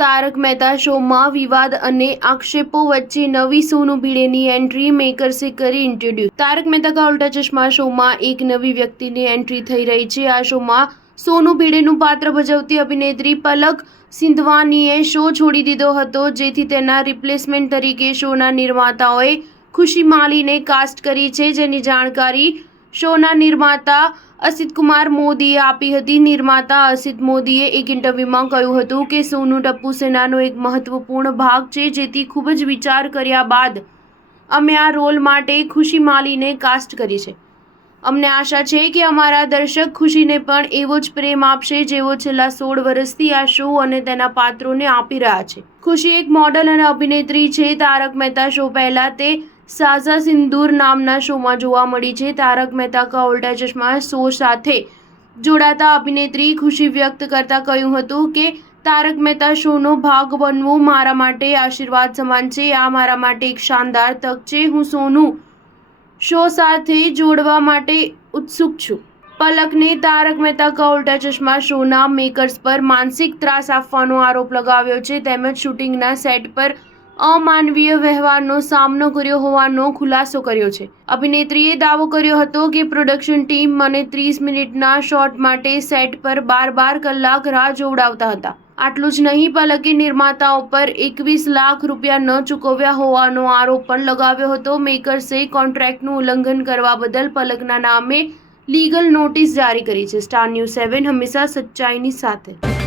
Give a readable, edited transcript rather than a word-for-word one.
તારક મહેતા શોમાં વિવાદ અને આક્ષેપો વચ્ચે નવી સોનુ ભીડેની એન્ટ્રી મેકર્સે કરી ઇન્ટ્રોડ્યુસ। તારક મહેતા કા ઉલ્ટા ચશ્મા શોમાં એક નવી વ્યક્તિની એન્ટ્રી થઈ રહી છે। આ શોમાં સોનુ ભીડેનું પાત્ર ભજવતી અભિનેત્રી પલક સિંધવાનીએ શો છોડી દીધો હતો, જેથી તેના રિપ્લેસમેન્ટ તરીકે શોના નિર્માતાઓએ ખુશી માલીને કાસ્ટ કરી છે, જેની જાણકારી શોના નિર્માતા અસિત કુમાર મોદીએ આપી હતી। નિર્માતા અસિત મોદીએ એક ઇન્ટરવ્યુમાં કહ્યું હતું કે સોનુ ટપ્પુ સેનાનો એક મહત્વપૂર્ણ ભાગ છે, જેથી ખૂબ જ વિચાર કર્યા બાદ અમે આ રોલ માટે ખુશી માલીને કાસ્ટ કરી છે। અમને આશા છે કે અમારા દર્શક ખુશીને પણ એવો જ પ્રેમ આપશે જેવો છેલ્લા 16 વર્ષથી આ શો અને તેના પાત્રોને આપી રહ્યા છે। ખુશી એક મોડલ અને અભિનેત્રી છે। તારક મહેતા શો પહેલા તે સાઝા સિંદૂર નામના શોમાં જોવા મળી છે। તારક મહેતા કા ઉલ્ટા ચશ્મા શો સાથે જોડાતા અભિનેત્રી ખુશી વ્યક્ત કરતા કહ્યું હતું કે તારક મહેતા શોનો ભાગ બનવું મારા માટે આશીર્વાદ સમાન છે। આ મારા માટે એક શાનદાર તક છે। હું સોનુ શો સાથે જોડવા માટે ઉત્સુક છું। પલકને તારક મહેતા કા ઉલ્ટા ચશ્મા શોના મેકર્સ પર માનસિક ત્રાસ આપવાનો આરોપ લગાવ્યો છે, તેમજ શૂટિંગના સેટ પર અમાનવીય વ્યવહારનો સામનો કર્યો હોવાનો ખુલાસો કર્યો છે। અભિનેત્રીએ દાવો કર્યો હતો કે પ્રોડક્શન ટીમ મને 30 મિનિટના શોટ માટે સેટ પર 12 કલાક રાહ જોવડાવતા હતા। આટલું જ નહીં, પલકે નિર્માતાઓ પર 21 લાખ રૂપિયા ન ચૂકવ્યા હોવાનો આરોપ પણ લગાવ્યો હતો। મેકર્સે કોન્ટ્રાક્ટનું ઉલ્લંઘન કરવા બદલ પલકના નામે લીગલ નોટિસ જારી કરી છે। સ્ટાર ન્યૂઝ 7 હંમેશા સચ્ચાઈની સાથે।